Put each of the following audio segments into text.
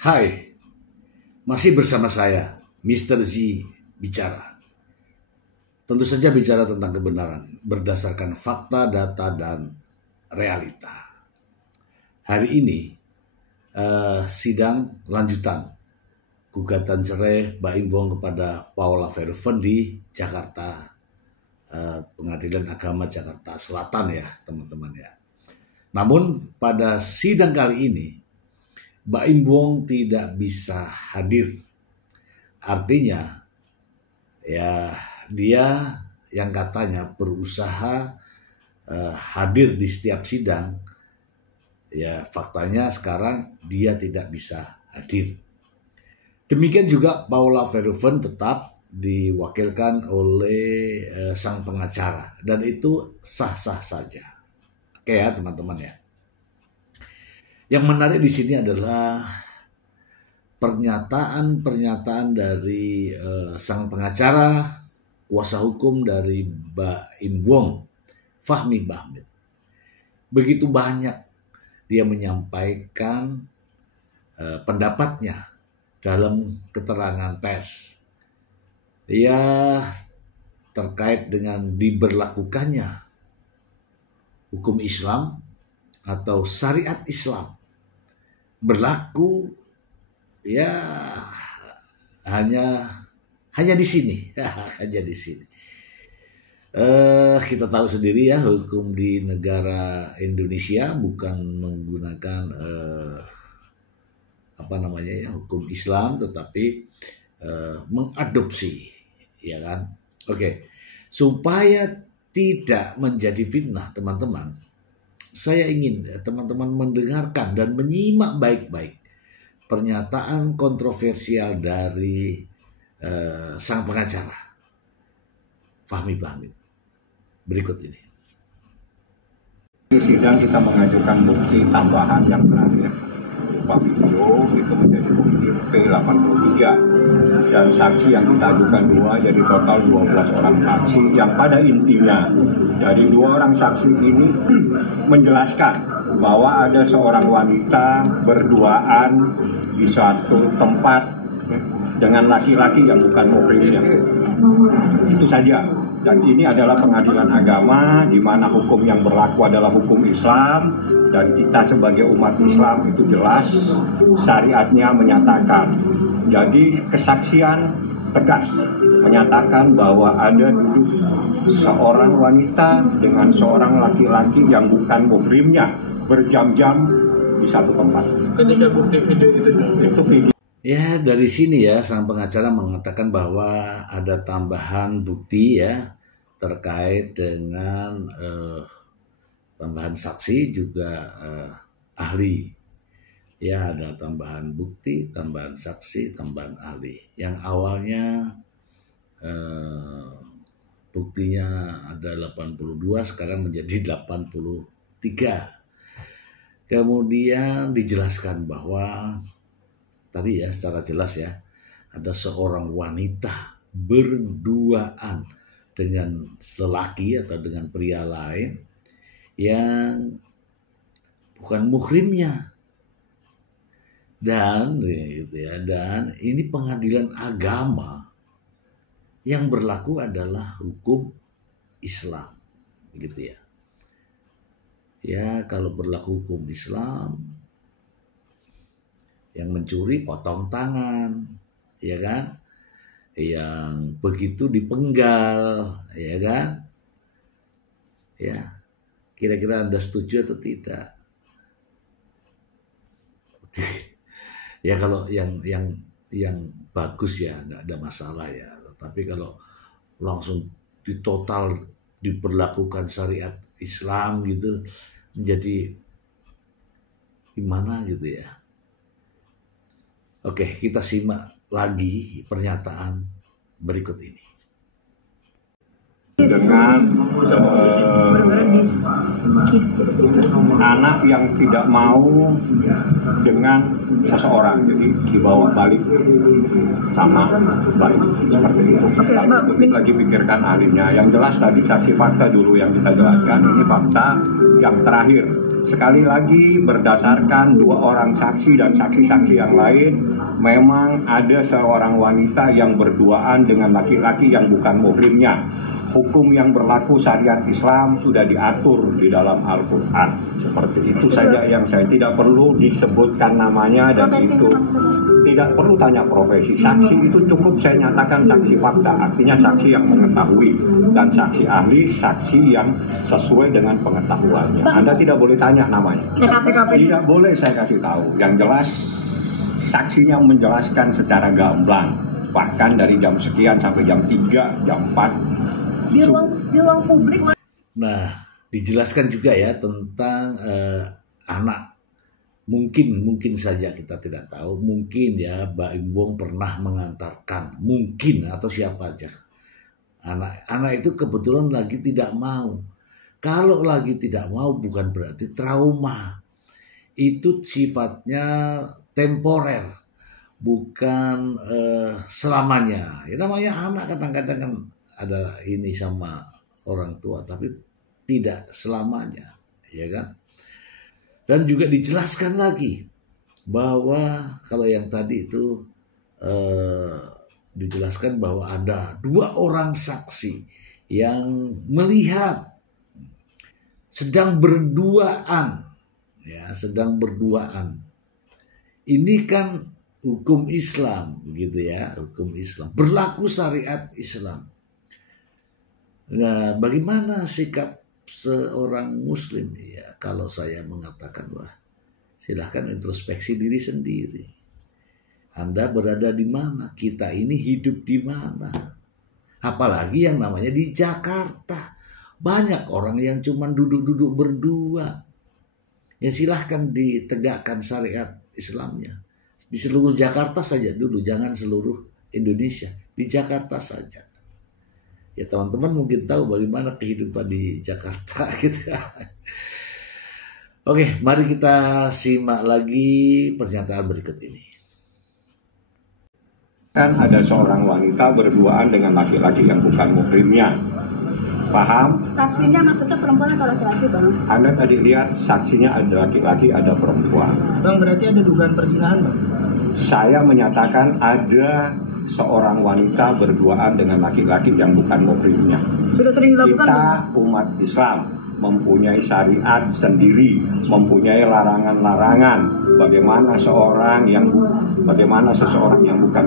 Hai, masih bersama saya, Mr. Z bicara. Tentu saja bicara tentang kebenaran, berdasarkan fakta, data, dan realita. Hari ini, sidang lanjutan gugatan cerai Baim Wong kepada Paula Verhoeven di Jakarta, Pengadilan Agama Jakarta Selatan ya, teman-teman ya. Namun pada sidang kali ini, Baim Wong tidak bisa hadir. Artinya, ya dia yang katanya berusaha hadir di setiap sidang, ya faktanya sekarang dia tidak bisa hadir. Demikian juga Paula Verhoeven tetap diwakilkan oleh sang pengacara dan itu sah-sah saja. Oke ya teman-teman ya. Yang menarik di sini adalah pernyataan dari sang pengacara, kuasa hukum dari Baim Wong, Fahmi Bahmid. Begitu banyak dia menyampaikan pendapatnya dalam keterangan pers. Ya terkait dengan diberlakukannya hukum Islam atau syariat Islam berlaku ya hanya di sini hanya di sini. Kita tahu sendiri ya, hukum di negara Indonesia bukan menggunakan hukum Islam, tetapi mengadopsi, ya kan? Oke. Supaya tidak menjadi fitnah, teman-teman, saya ingin teman-teman mendengarkan dan menyimak baik-baik pernyataan kontroversial dari sang pengacara Fahmi Bahmid berikut ini. Di sidang kita mengajukan bukti tambahan yang terakhir, video itu menjadi bukti P83 dan saksi yang kita ajukan 2, jadi total 12 orang saksi yang pada intinya dari 2 orang saksi ini menjelaskan bahwa ada seorang wanita berduaan di satu tempat dengan laki-laki yang bukan muhrimnya. Itu saja. Dan ini adalah pengadilan agama di mana hukum yang berlaku adalah hukum Islam dan kita sebagai umat Islam itu jelas syariatnya menyatakan. Jadi kesaksian tegas menyatakan bahwa ada duduk seorang wanita dengan seorang laki-laki yang bukan muhrimnya berjam-jam di satu tempat. Ketika bukti video itu video. Ya, dari sini ya sang pengacara mengatakan bahwa ada tambahan bukti ya terkait dengan tambahan saksi juga ahli. Ya, ada tambahan bukti, tambahan saksi, tambahan ahli. Yang awalnya buktinya ada 82, sekarang menjadi 83. Kemudian dijelaskan bahwa tadi ya secara jelas ya, ada seorang wanita berduaan dengan lelaki atau dengan pria lain yang bukan muhrimnya. Dan ini pengadilan agama yang berlaku adalah hukum Islam, begitu ya. Ya, kalau berlaku hukum Islam, yang mencuri potong tangan, ya kan? Yang begitu dipenggal, ya kan? Ya, kira-kira Anda setuju atau tidak? Ya kalau yang bagus ya nggak ada masalah ya. Tapi kalau langsung total diberlakukan syariat Islam gitu, menjadi gimana gitu ya. Oke, kita simak lagi pernyataan berikut ini. Dengan anak yang tidak mau dengan seseorang, jadi dibawa balik sama baik seperti itu. Tapi lagi pikirkan ahlinya. Yang jelas tadi saksi fakta dulu yang kita jelaskan, ini fakta yang terakhir. sekali lagi berdasarkan 2 orang saksi dan saksi-saksi yang lain, memang ada seorang wanita yang berduaan dengan laki-laki yang bukan muhrimnya. Hukum yang berlaku syariat Islam sudah diatur di dalam Al-Quran. Seperti itu saja yang saya tidak perlu disebutkan namanya dan itu tidak perlu tanya profesi. Saksi itu cukup saya nyatakan saksi fakta, artinya saksi yang mengetahui, dan saksi ahli, saksi yang sesuai dengan pengetahuannya. Anda tidak boleh tanya namanya. Tidak boleh saya kasih tahu. Yang jelas saksinya menjelaskan secara gamblang, bahkan dari jam sekian sampai jam 3, jam 4 di ruang publik. Nah, dijelaskan juga ya tentang anak. Mungkin saja kita tidak tahu, mungkin ya Baim Wong pernah mengantarkan, mungkin, atau siapa aja. Anak itu kebetulan lagi tidak mau. Kalau lagi tidak mau bukan berarti trauma. Itu sifatnya temporer, bukan selamanya. Ya, namanya anak kadang-kadang kan ada ini sama orang tua, tapi tidak selamanya, ya kan? Dan juga dijelaskan lagi bahwa kalau yang tadi itu dijelaskan bahwa ada 2 orang saksi yang melihat sedang berduaan, ya, sedang berduaan. Ini kan hukum Islam, begitu ya, hukum Islam, berlaku syariat Islam. Nah, bagaimana sikap seorang muslim? Ya, kalau saya mengatakan, wah, silahkan introspeksi diri sendiri. Anda berada di mana? Kita ini hidup di mana? Apalagi yang namanya di Jakarta. Banyak orang yang cuma duduk-duduk berdua. Ya silahkan ditegakkan syariat Islamnya. Di seluruh Jakarta saja dulu, jangan seluruh Indonesia. Di Jakarta saja. Ya teman-teman mungkin tahu bagaimana kehidupan di Jakarta gitu. Oke, mari kita simak lagi pernyataan berikut ini. Kan ada seorang wanita berduaan dengan laki-laki yang bukan muhrimnya. Paham? Saksinya maksudnya perempuan atau laki-laki, Bang? Anda tadi lihat saksinya ada laki-laki, ada perempuan. Bang, berarti ada dugaan persinahan, Bang? Saya menyatakan ada seorang wanita berduaan dengan laki-laki yang bukan muhrimnya. Sudah sering dilakukan? Kita umat Islam mempunyai syariat sendiri, mempunyai larangan-larangan. Bagaimana seseorang yang bukan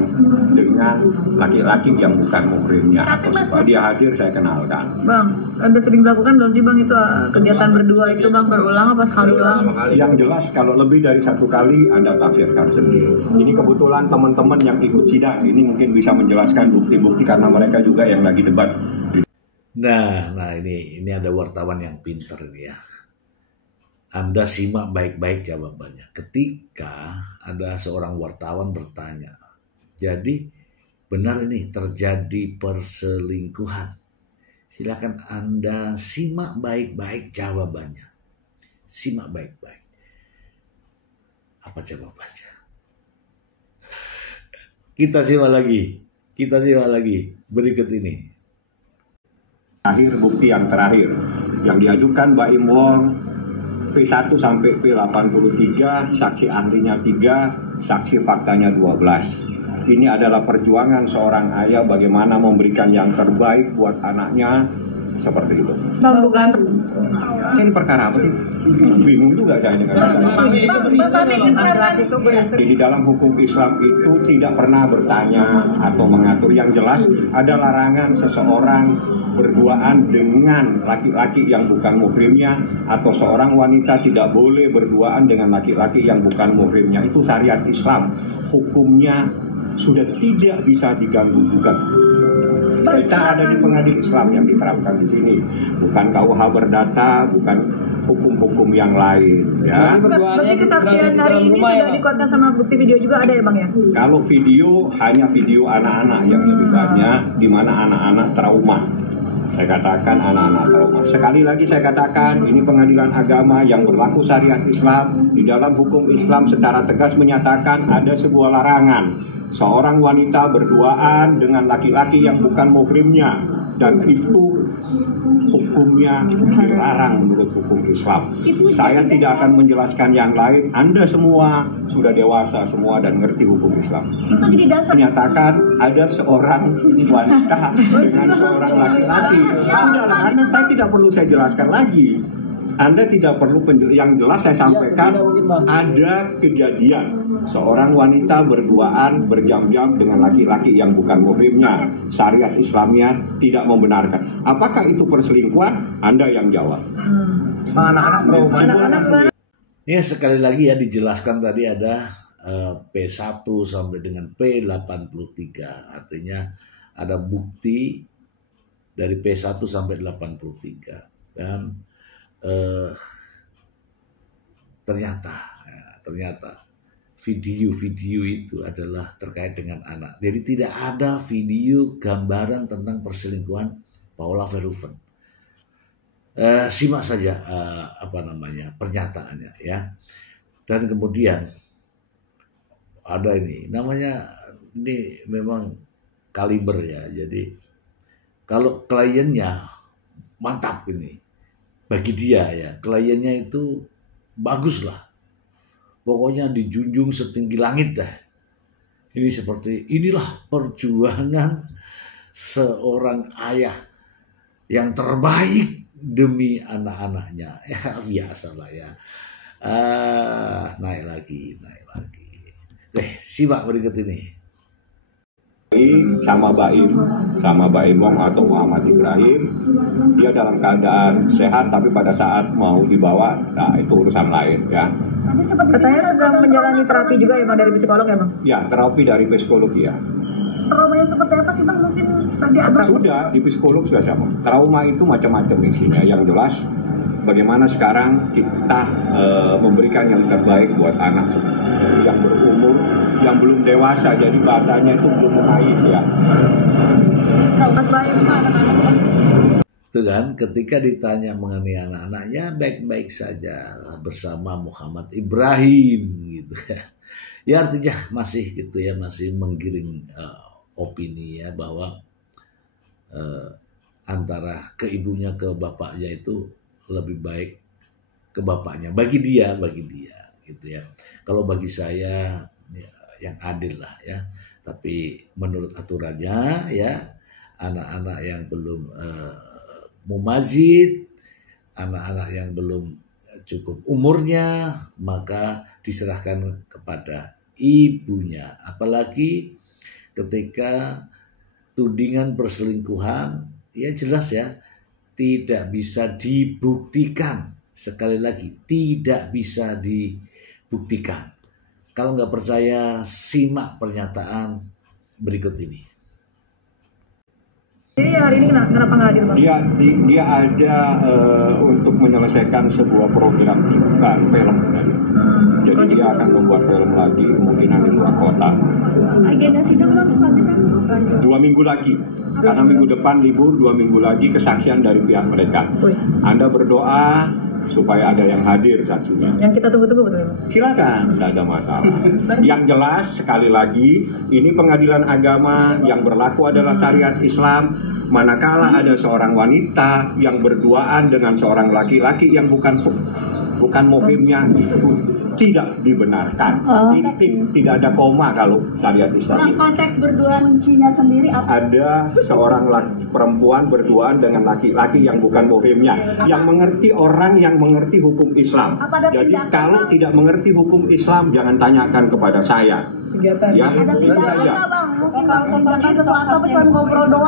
dengan laki-laki yang bukan muhrimnya. Atau supaya dia hadir saya kenalkan. Bang, ada sering dilakukan belum sih Bang itu kegiatan berdua itu Bang, berulang apa sekali ulang? Yang jelas kalau lebih dari 1 kali Anda tafsirkan sendiri. Ini kebetulan teman-teman yang ikut sidang ini mungkin bisa menjelaskan bukti-bukti karena mereka juga yang lagi debat. Nah ini ada wartawan yang pintar ini ya. Anda simak baik-baik jawabannya. Ketika ada seorang wartawan bertanya, jadi benar ini terjadi perselingkuhan? Silakan Anda simak baik-baik jawabannya. Simak baik-baik. Apa jawabannya? Kita simak lagi berikut ini. Akhir bukti yang terakhir yang diajukan Baim Wong P1 sampai P83, saksi ahlinya 3, saksi faktanya 12. Ini adalah perjuangan seorang ayah bagaimana memberikan yang terbaik buat anaknya, seperti itu. Bang, bukan. Ini perkara apa sih? Bingung juga saya dengan Di dalam hukum Islam itu tidak pernah bertanya atau mengatur. Yang jelas ada larangan seseorang berduaan dengan laki-laki yang bukan muhrimnya, atau seorang wanita tidak boleh berduaan dengan laki-laki yang bukan muhrimnya. Itu syariat Islam. Hukumnya sudah tidak bisa diganggu-gugat. Kita ada di pengadilan Islam yang diterapkan di sini, bukan KUH Perdata, bukan hukum-hukum yang lain. Ya. Berarti kesaksian hari ini sudah dikuatkan sama bukti video juga ada ya Bang ya? Kalau video hanya video anak-anak yang lebih banyak, di mana anak-anak trauma. Saya katakan anak-anak trauma. Sekali lagi saya katakan ini pengadilan agama yang berlaku syariat Islam. Di dalam hukum Islam secara tegas menyatakan ada sebuah larangan. Seorang wanita berduaan dengan laki-laki yang bukan muhrimnya dan itu hukumnya dilarang menurut hukum Islam. Saya tidak akan menjelaskan yang lain. Anda semua sudah dewasa semua dan ngerti hukum Islam. Itu jadi dasar. Menyatakan ada seorang wanita dengan seorang laki-laki. Sudah, karena saya tidak perlu saya jelaskan lagi. Anda tidak perlu yang jelas saya sampaikan, ada kejadian seorang wanita berduaan berjam-jam dengan laki-laki yang bukan muhrimnya. Syariat Islamnya tidak membenarkan. Apakah itu perselingkuhan? Anda yang jawab. Anak-anak Ya, sekali lagi ya dijelaskan tadi ada P1 sampai dengan P83. Artinya ada bukti dari P1 sampai 83. Dan ternyata video-video itu adalah terkait dengan anak. Jadi tidak ada video gambaran tentang perselingkuhan Paula Verhoeven. Simak saja pernyataannya ya. Dan kemudian ada ini memang kaliber ya. Jadi kalau kliennya mantap ini, bagi dia ya, kliennya itu bagus lah. Pokoknya dijunjung setinggi langit dah. Ini inilah perjuangan seorang ayah yang terbaik demi anak-anaknya. Ya biasalah ya. Naik lagi. Simak berikut ini. Sama Baim Wong atau Muhammad Ibrahim, dia dalam keadaan sehat tapi pada saat mau dibawa, nah itu urusan lain ya. Katanya sedang menjalani terapi juga ya Bang, dari psikolog ya Bang? Ya, terapi dari psikologi ya. Traumanya seperti apa sih Bang? Mungkin tadi Abang Sudah di psikolog sudah sama. Trauma itu macam-macam isinya. Yang jelas bagaimana sekarang kita memberikan yang terbaik buat anak yang berumur, yang belum dewasa, jadi bahasanya itu belum menais ya. Mas Baim anak-anak Itu kan ketika ditanya mengenai anak-anaknya baik-baik saja bersama Muhammad Ibrahim gitu ya. Ya artinya masih gitu ya, masih menggiring opini ya bahwa antara ke ibunya ke bapaknya itu lebih baik ke bapaknya bagi dia gitu ya. Kalau bagi saya ya, yang adil lah ya. Tapi menurut aturannya ya, anak-anak yang belum mumazid, anak-anak yang belum cukup umurnya, maka diserahkan kepada ibunya. Apalagi ketika tudingan perselingkuhan, ya jelas ya, tidak bisa dibuktikan. Sekali lagi, tidak bisa dibuktikan. Kalau nggak percaya, simak pernyataan berikut ini. Jadi hari ini kenapa nggak hadir Bang? Dia ada untuk menyelesaikan sebuah program TV film tadi. Jadi dia akan membuat film lagi kemungkinan di luar kota. Agenda sidang Bang selanjutnya? 2 minggu lagi. Karena minggu depan libur, 2 minggu lagi kesaksian dari pihak mereka. Anda berdoa supaya ada yang hadir saksinya. Yang kita tunggu-tunggu betul Bang? Silakan, tidak ada masalah. Yang jelas sekali lagi, ini pengadilan agama yang berlaku adalah syariat Islam. Manakala ada seorang wanita yang berduaan dengan seorang laki-laki yang bukan muhrimnya, itu tidak dibenarkan. Tidak ada koma kalau syariat Islam. Yang konteks berduaan Cina sendiri apa? Ada seorang perempuan berduaan dengan laki-laki yang bukan muhrimnya, yang mengerti orang yang mengerti hukum Islam. Jadi kalau tidak mengerti hukum Islam, jangan tanyakan kepada saya. Ya, itu saja.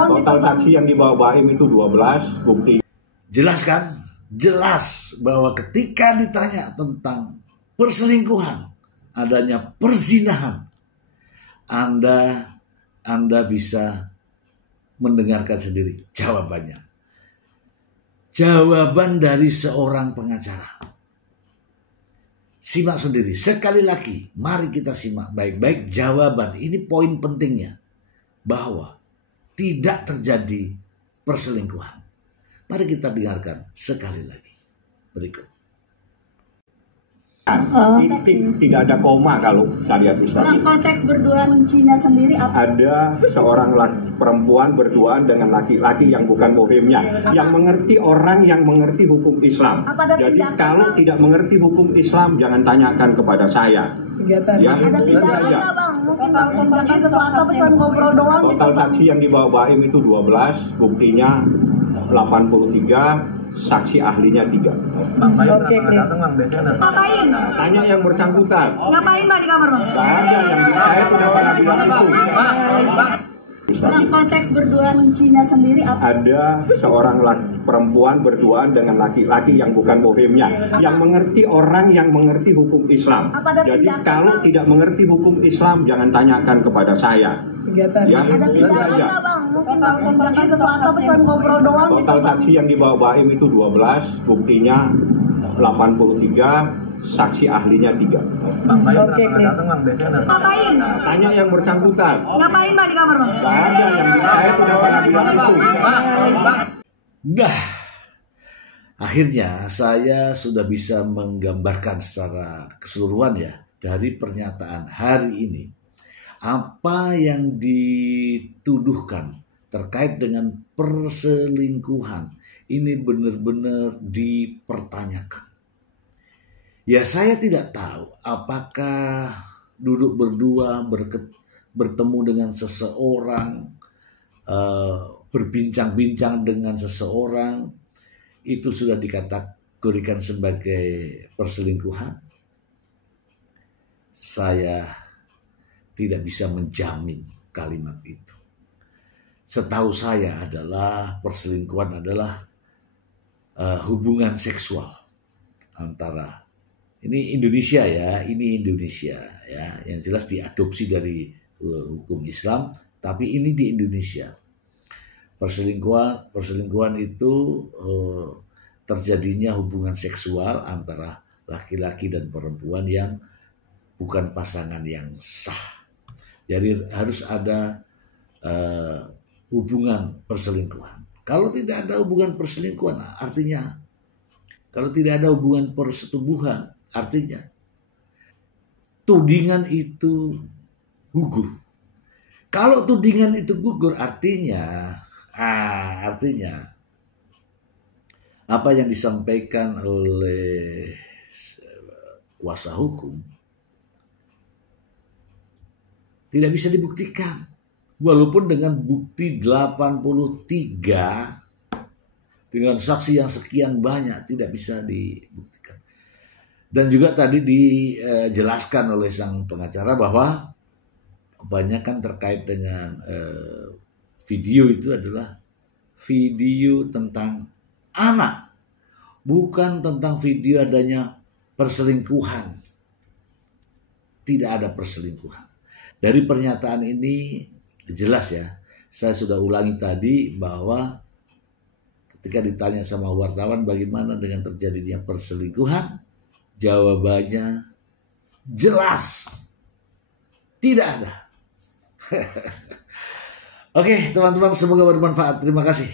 Total saksi yang dibawa Baim itu 12, bukti. Jelas kan? Jelas bahwa ketika ditanya tentang perselingkuhan, adanya perzinahan, Anda bisa mendengarkan sendiri jawabannya. Jawaban dari seorang pengacara. Simak sendiri. Sekali lagi, mari kita simak baik-baik jawaban. Ini poin pentingnya. Bahwa tidak terjadi perselingkuhan. Mari kita dengarkan sekali lagi. Berikut. Titik, tidak ada koma kalau syariat Islam. Dalam konteks berdua nuncinya sendiri apa? Ada seorang perempuan berduaan dengan laki-laki yang bukan muhrimnya, yang mengerti orang yang mengerti hukum Islam. Jadi kalau tidak mengerti hukum Islam, jangan tanyakan kepada saya. Ya, itu saja. Total saksi yang dibawa Baim itu 12, buktinya 83. Saksi ahlinya 3. Oke, ngapain? Tanya yang bersangkutan. Ngapain Bang di kamar Bang? Gak ada yang saya tidak pernah bilang itu. Dalam konteks berdua nuncinya sendiri apa? Ada seorang perempuan berduaan dengan laki-laki yang bukan muhrimnya, yang mengerti orang yang mengerti hukum Islam. Jadi kalau tidak mengerti hukum Islam, jangan tanyakan kepada saya. Ya, itu saja. Total saksi yang dibawa Baim itu 12, buktinya 83. Saksi ahlinya 3. Oke, ngapain? Tanya yang bersangkutan. Ngapain Bang di kamar Bang? Gak ada yang saya tidak pernah bilang itu. Nah, akhirnya saya sudah bisa menggambarkan secara keseluruhan ya dari pernyataan hari ini apa yang dituduhkan terkait dengan perselingkuhan ini benar-benar dipertanyakan. Ya saya tidak tahu apakah duduk berdua bertemu dengan seseorang, berbincang-bincang dengan seseorang itu sudah dikategorikan sebagai perselingkuhan. Saya tidak bisa menjamin kalimat itu. Setahu saya adalah perselingkuhan adalah hubungan seksual antara ini Indonesia ya, yang jelas diadopsi dari hukum Islam, tapi ini di Indonesia. Perselingkuhan itu terjadinya hubungan seksual antara laki-laki dan perempuan yang bukan pasangan yang sah. Jadi harus ada hubungan perselingkuhan. Kalau tidak ada hubungan perselingkuhan, artinya kalau tidak ada hubungan persetubuhan, artinya tudingan itu gugur. Kalau tudingan itu gugur, artinya apa yang disampaikan oleh kuasa hukum tidak bisa dibuktikan. Walaupun dengan bukti 83 dengan saksi yang sekian banyak tidak bisa dibuktikan. Dan juga tadi dijelaskan oleh sang pengacara bahwa kebanyakan terkait dengan video itu adalah video tentang anak, bukan tentang video adanya perselingkuhan. Tidak ada perselingkuhan. Dari pernyataan ini jelas ya, saya sudah ulangi tadi bahwa ketika ditanya sama wartawan bagaimana dengan terjadinya perselingkuhan, jawabannya jelas tidak ada. Oke teman-teman, semoga bermanfaat. Terima kasih.